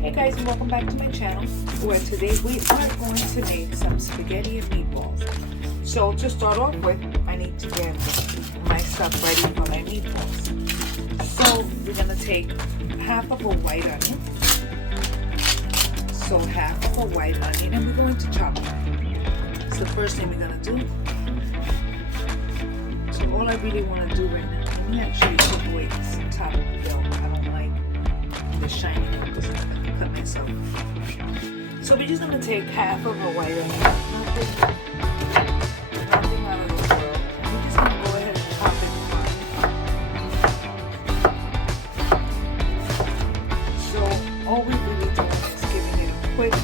Hey guys, and welcome back to my channel, where today we are going to make some spaghetti and meatballs. So to start off with, I need to get my stuff ready for my meatballs. So we're going to take half of a white onion. So half of a white onion, and we're going to chop it. So the first thing we're going to do, so all I really want to do right now, let me actually take away this top yolk. I don't like the shiny part because I'm going to cut myself. So we're just going to take half of a white onion, nothing out of this world, and we're just going to go ahead and chop it fine. So all we're really doing is giving it a quick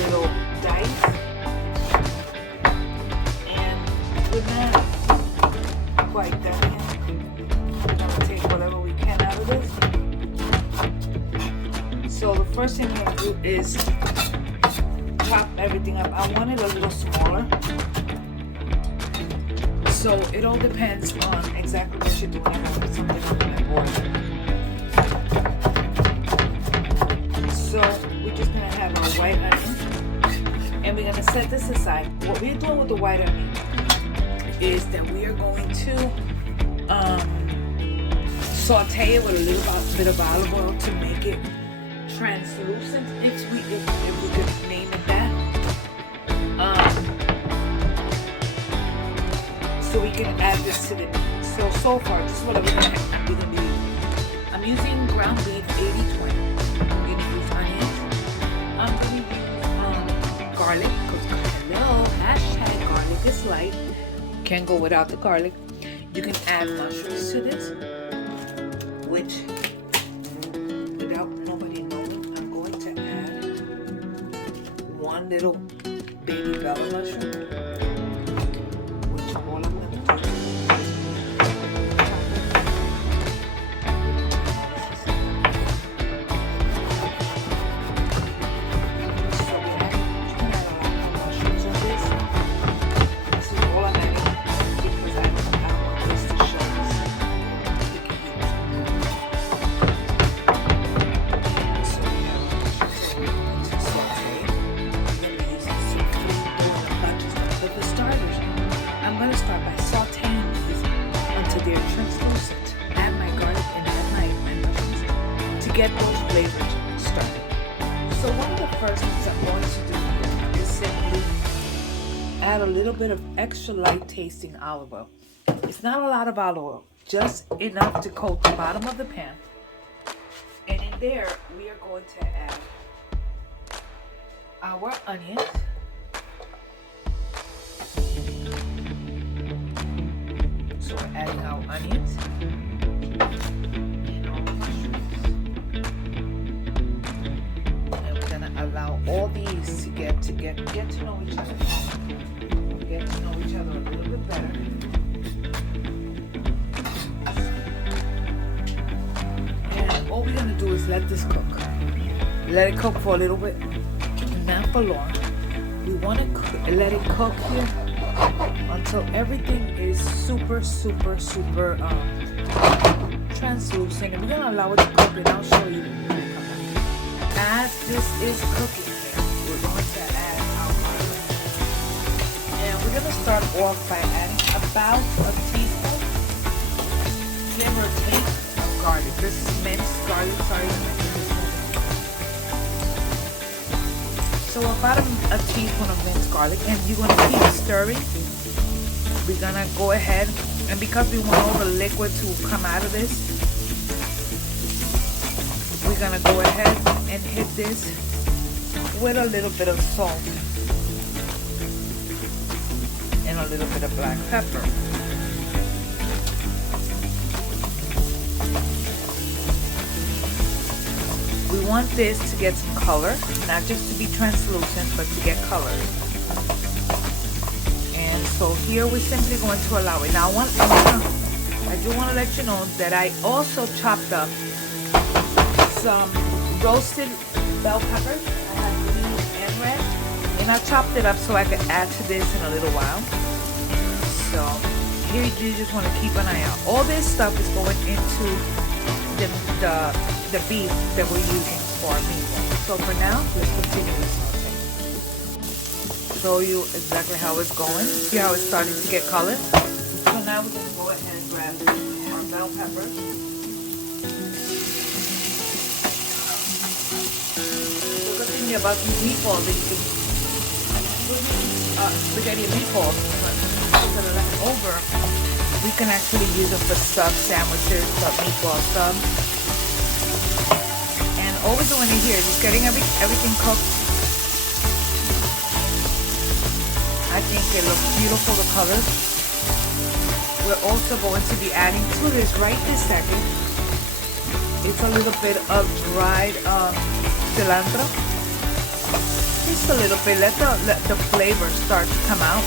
little dice, and we're not quite done yet. We're going to take whatever we can out of this. So the first thing we're going to do is chop everything up. I want it a little smaller. So it all depends on exactly what you're doing. I have to put something on my board. So we're just going to have our white onion. And we're going to set this aside. What we're doing with the white onion is that we are going to saute it with a little bit of olive oil to make it translucent, if we could name it that. So we can add this to the meat. So far, this is what we're gonna be using. I'm using ground beef 80/20. I'm gonna use onions. I'm gonna use garlic, because hashtag garlic is light. Can't go without the garlic. You can add mushrooms to this, which without nobody knowing, I'm going to add one little baby bella mushroom, which all I'm going to do is so you can add a lot of mushrooms on this. This is all I'm adding because I want this to show us. Translucent. Add my garlic and add my mushrooms to get those flavors started. So one of the first things I'm going to do here is simply add a little bit of extra light tasting olive oil. It's not a lot of olive oil, just enough to coat the bottom of the pan. And in there, we are going to add our onions. So we're adding our onions and our mushrooms. And we're gonna allow all these to get to know each other. Get to know each other a little bit better. And all we're gonna do is let this cook. Let it cook for a little bit, not for long. We wanna let it cook here until everything is super translucent, and we're gonna allow it to cook, and I'll show you when we come back. As this is cooking here, we're going to add our garlic, and we're gonna start off by adding about a teaspoon, give or take, of garlic. This is minced garlic. Sorry, so about a teaspoon of minced garlic, and you're gonna keep stirring. We're gonna go ahead, and because we want all the liquid to come out of this, we're gonna go ahead and hit this with a little bit of salt and a little bit of black pepper. We want this to get some color, not just to be translucent, but to get color. So here we're simply going to allow it. Now I do want to let you know that I also chopped up some roasted bell peppers. I have green and red, and I chopped it up so I could add to this in a little while. So here you just want to keep an eye out. All this stuff is going into the beef that we're using. for our meatball. So for now, let's continue with sauce. Show you exactly how it's going. See how it's starting to get color? So now we're going to go ahead and grab our bell peppers. The good thing about these meatballs is you can spaghetti and meatballs. Instead of left over, we can actually use them for sub sandwiches, sub meatball sub. And all we're doing in here is just getting everything cooked. I think it looks beautiful, the colors. We're also going to be adding to this right this second. It's a little bit of dried cilantro. Just a little bit. Let the flavor start to come out.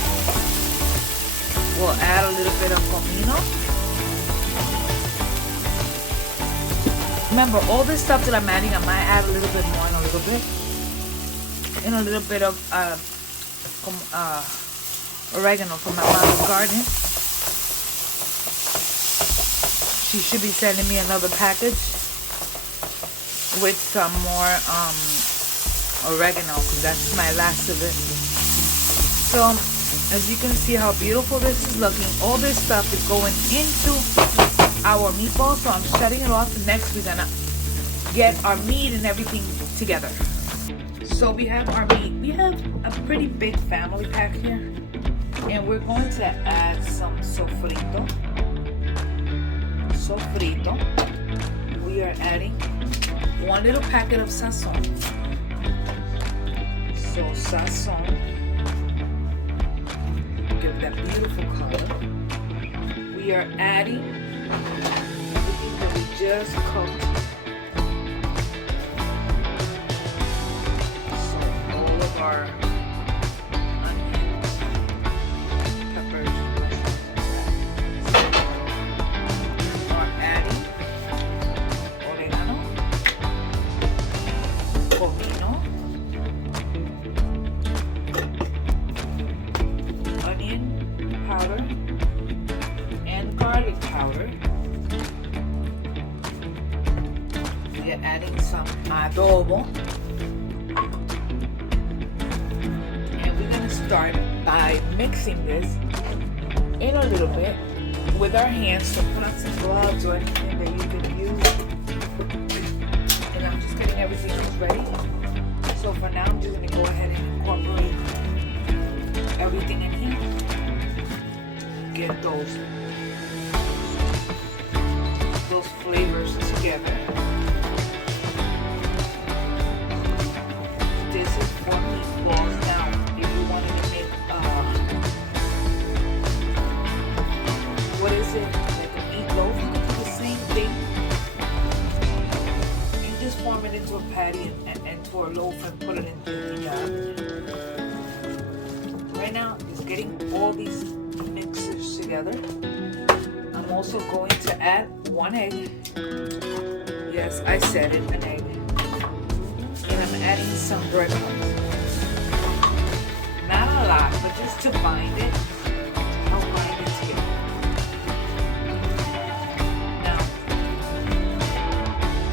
We'll add a little bit of comino. Remember, all this stuff that I'm adding, I might add a little bit more and a little bit. And a little bit of oregano from my mom's garden. She should be sending me another package with some more oregano, because that's my last of it. So as you can see how beautiful this is looking, all this stuff is going into our meatballs. So I'm shutting it off, and next we're gonna get our meat and everything together. So we have our meat. We have a pretty big family pack here, and we're going to add some sofrito. We are adding 1 little packet of sazon. So sazon, give that beautiful color. We are adding everything that we just cooked. So all of our onions, peppers, are adding oregano, comino, onion powder, and garlic powder. We are adding some adobo. And we're going to start by mixing this in a little bit with our hands. So put on some gloves or anything that you can use. And I'm just getting everything else ready. So for now, I'm just going to go ahead and incorporate everything in here. Get those flavors together. This is for meatballs. Now, if you wanted to make what is it? Like a meatloaf, you can do the same thing. You just form it into a patty and to a loaf and put it into the Right now, just getting all these mixes together. I'm also going to add 1 egg. Yes, I said it, an egg. And I'm adding some breadcrumbs. Not a lot, but just to bind it. I'll bind it together. Now,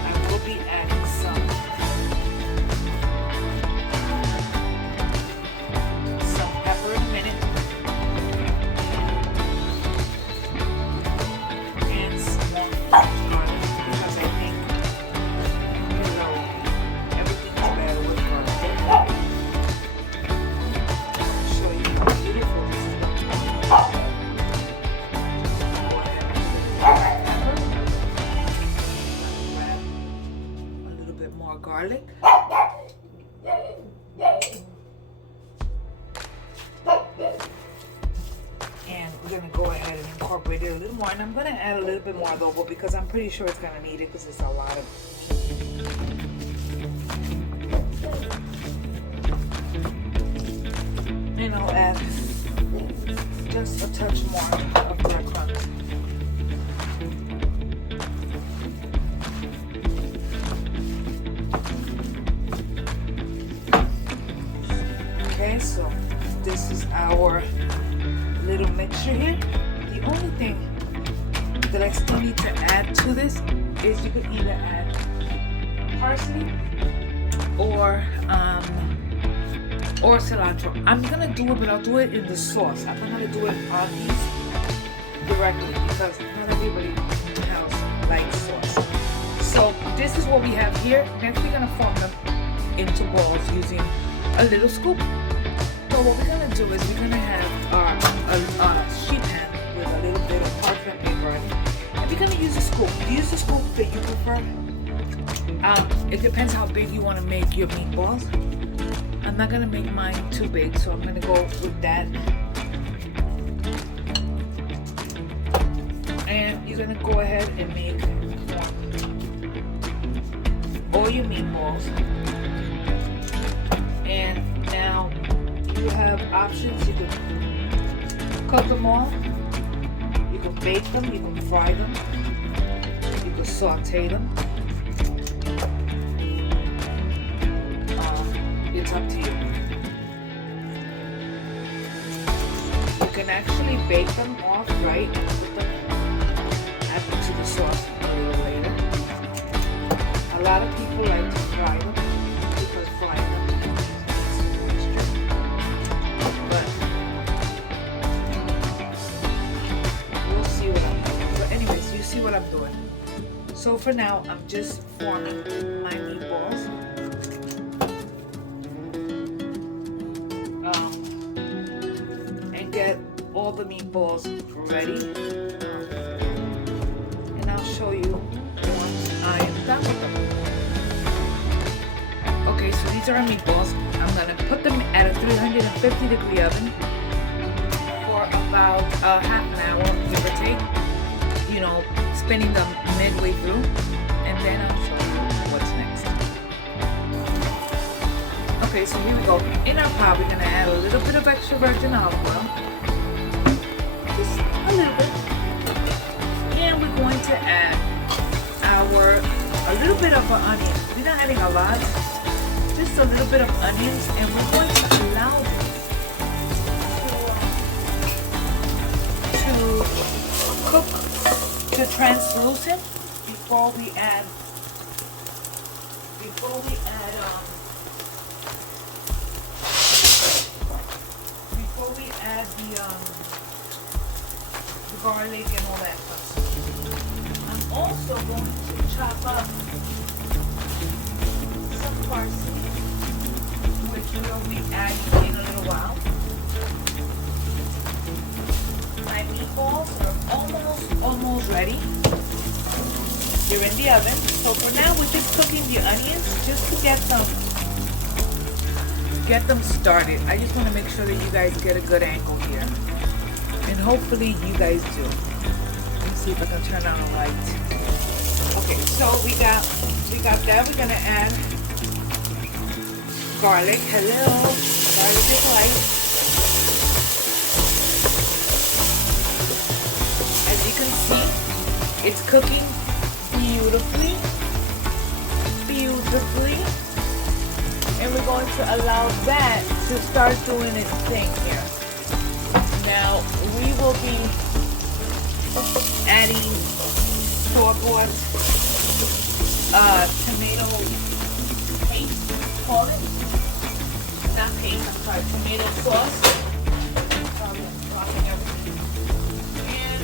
I will be adding some pepper in a minute. And some more garlic, because I think, everything's better with garlic. I'll show you how beautiful this is looking. Go ahead and grab a little bit more garlic. And we're going to go ahead and incorporate it a little more. And I'm going to add a little bit more adobo because I'm pretty sure it's going to need it because it's a lot of. And I'll add just a touch more of breadcrumbs. Okay, so this is our little mixture here. The only thing that I still need to add to this is you could either add parsley or cilantro. I'm gonna do it, but I'll do it in the sauce. I'm not gonna do it on these directly because not everybody in the house likes sauce. So this is what we have here. Next we're gonna form them into balls using a little scoop. So what we're gonna do is we're gonna have our sheet pan with a little bit of parchment paper in it. And we're gonna use a scoop. Use the scoop that you prefer. It depends how big you want to make your meatballs. I'm not gonna make mine too big, so I'm gonna go with that. And you're gonna go ahead and make all your meatballs. And now you have options. You can cook them all, you can bake them, you can fry them, you can saute them. It's up to you. You can actually bake them off right and put them, add them to the sauce a little later. A lot of people like to fry them because frying them makes moisture. But we'll see what I'm doing. But anyways, you see what I'm doing. So for now, I'm just forming my meatballs. And get all the meatballs ready. And I'll show you once I am done with them. Okay, so these are our meatballs. I'm gonna put them at a 350-degree oven for about half an hour, give or take. You know, spinning them midway through, and then I'll show you what's next. Okay, so here we go. In our pot, we're gonna add a little bit of extra virgin olive oil, just a little bit, and we're going to add a little bit of an onion. We're not adding a lot, just a little bit of onions, and we're going to allow them to cook to translucent before we add the garlic and all that stuff. I'm also going to chop up some parsley, which we'll be adding in a little while. My meatballs are almost ready. They're in the oven. So for now, we're just cooking the onions just to get them started. I just want to make sure that you guys get a good angle here. And hopefully you guys do. Let me see if I can turn on a light. Okay, so we got that. We're gonna add garlic. Hello, garlic is light. As you can see, it's cooking beautifully. And we're going to allow that to start doing its thing here. Now, we will be adding store-bought tomato paste, call it. Not paste, I'm sorry, tomato sauce. Sorry, I'm dropping everything. And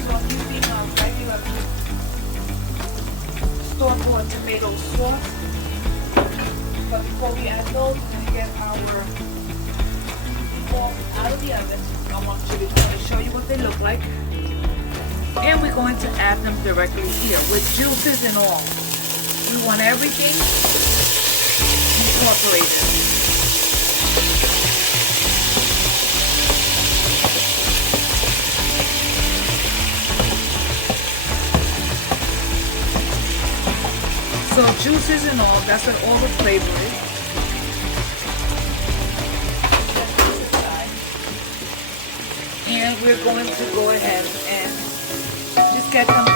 so I'm using regular store-bought tomato sauce. But before we add those, we're going to get our out of the oven. I want you to show you what they look like. And we're going to add them directly here with juices and all. We want everything incorporated. So juices and all, that's what all the flavor is. And we're going to go ahead and just get them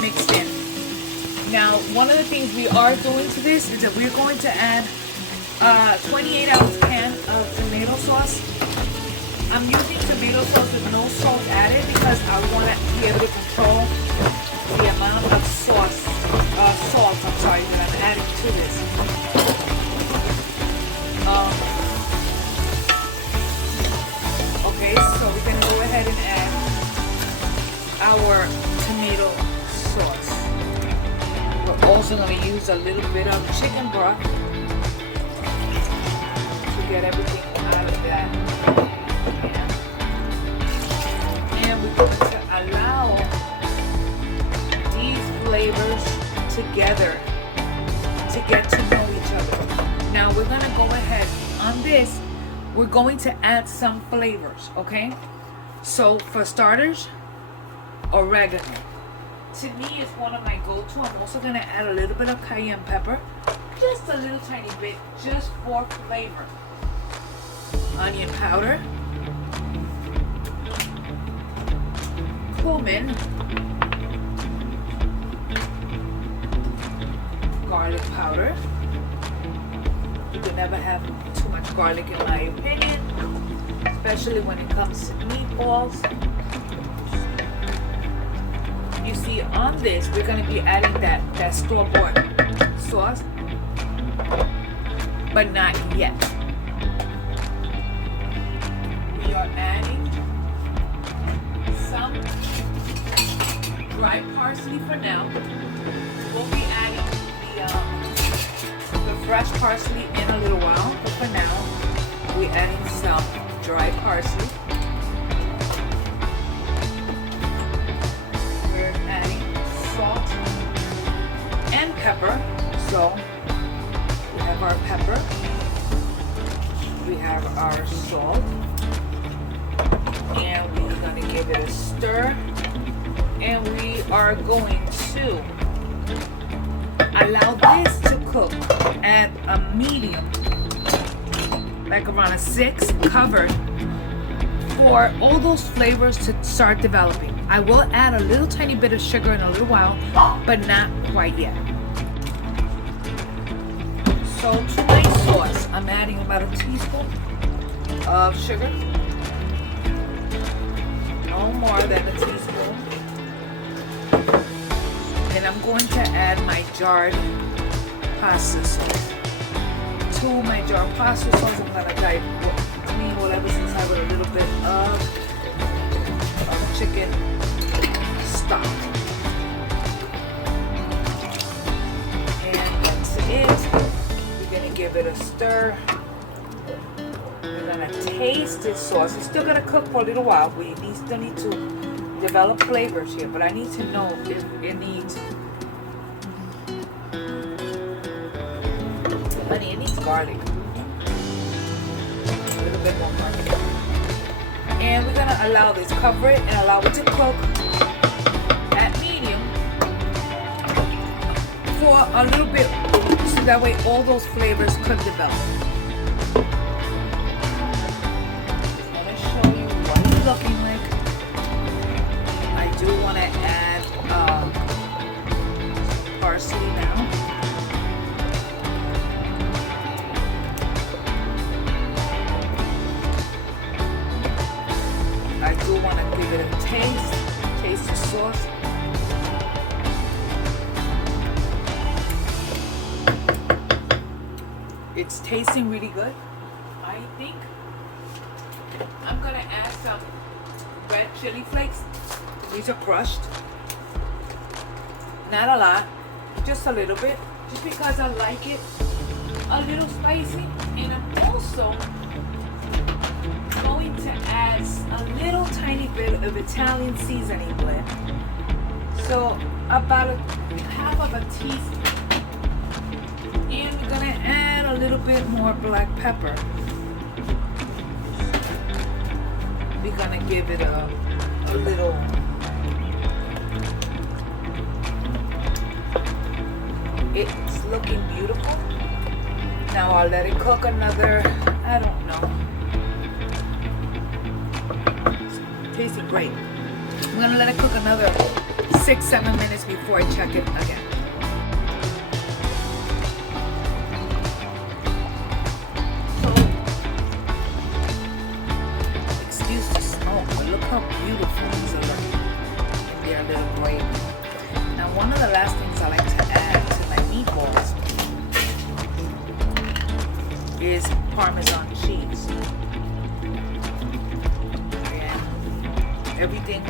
mixed in. Now, one of the things we are doing to this is that we're going to add a 28-ounce can of tomato sauce. I'm using tomato sauce with no salt added because I want to be able to control the amount of sauce to this. Okay, so we're gonna go ahead and add our tomato sauce. We're also gonna use a little bit of chicken broth to get everything out of that. And we're going to allow these flavors together to get to know each other. Now we're gonna go ahead on this. We're going to add some flavors, okay? So for starters, oregano. To me, it's one of my go-to. I'm also gonna add a little bit of cayenne pepper, just a little tiny bit, just for flavor. Onion powder, cumin, garlic powder. You can never have too much garlic in my opinion, especially when it comes to meatballs. You see on this, we're going to be adding that store-bought sauce, but not yet. We are adding some dry parsley for now. We'll be adding the fresh parsley in a little while, but for now, we're adding some dry parsley. We're adding salt and pepper. So we have our pepper, we have our salt, and we're gonna give it a stir, and we are going to allow this to cook at a medium, like around a 6, covered, for all those flavors to start developing. I will add a little tiny bit of sugar in a little while, but not quite yet. So to my sauce, I'm adding about a teaspoon of sugar, no more than a teaspoon. And I'm going to add my jarred pasta sauce. To my jarred pasta sauce, I'm going to clean whatever's inside with a little bit of chicken stock. And that's it. We're going to give it a stir. We're going to taste this sauce. It's still going to cook for a little while. We still need to develop flavors here, but I need to know if it needs, honey, it needs garlic, a little bit more garlic. And we're gonna allow this, cover it and allow it to cook at medium for a little bit, so that way all those flavors could develop. I'm gonna show you what it's looking like. I do want to add parsley now. I do want to give it a taste the sauce. It's tasting really good. I think I'm gonna add some red chili flakes. These are crushed. Not a lot, just a little bit, just because I like it a little spicy. And I'm also going to add a little tiny bit of Italian seasoning blend. So about half of a teaspoon. And we're gonna add a little bit more black pepper. We're gonna give it a little it's looking beautiful. Now I'll let it cook another, I don't know. It's tasting great. I'm gonna let it cook another 6-7 minutes before I check it again. So, excuse the smoke, but look how beautiful these are looking. They're a little gravy. Now one of the last things I like to add to my meatballs Parmesan cheese. And everything.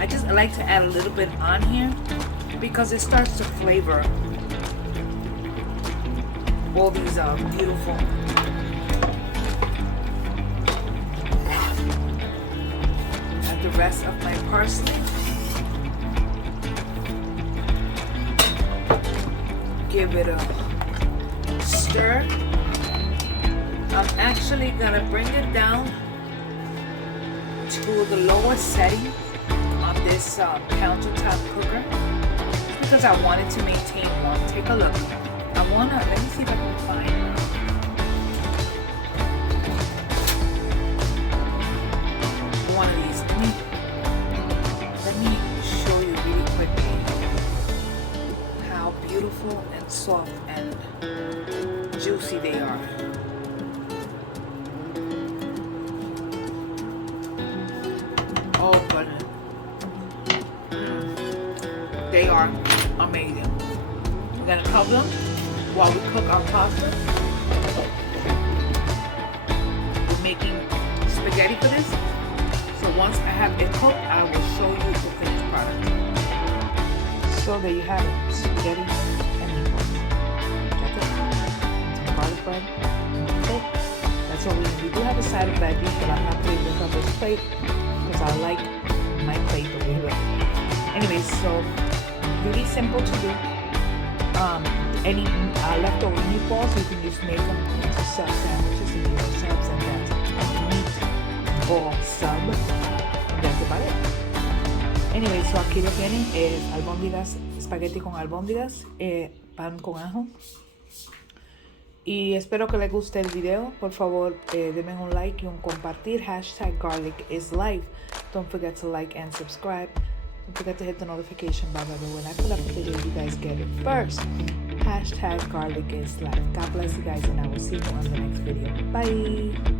I just like to add a little bit on here because it starts to flavor all these beautiful and the rest of my parsley. Give it a stir. I'm actually gonna bring it down to the lowest setting on this countertop cooker because I wanted to maintain warmth. Take a look. Let me see if I can find one of these. Let me show you really quickly how beautiful and soft and juicy they are. Oh goodness. They are amazing. We're gonna cover them while we cook our pasta. We're making spaghetti for this. So once I have it cooked, I will show you the finished product. So there you have it, spaghetti and meatballs. Check it out. Some garlic bread. Okay. That's all we need. We do have a side of veggies, but I'm not putting this on this plate because I like my plate the way it is. Anyways, so really simple to do. Any leftover meatballs, you can just make them into sub sandwiches and little subs, and that's a meatball sub. And that's about it. Anyway, so aquí lo tienen, es albóndigas, espagueti con albóndigas, pan con ajo. Y espero que les guste el video. Por favor, denme un like y un compartir. #garlicislife. Don't forget to like and subscribe. Don't forget to hit the notification bell so when I put up a video, you guys get it first. #garlicislife. God bless you guys, and I will see you on the next video. Bye.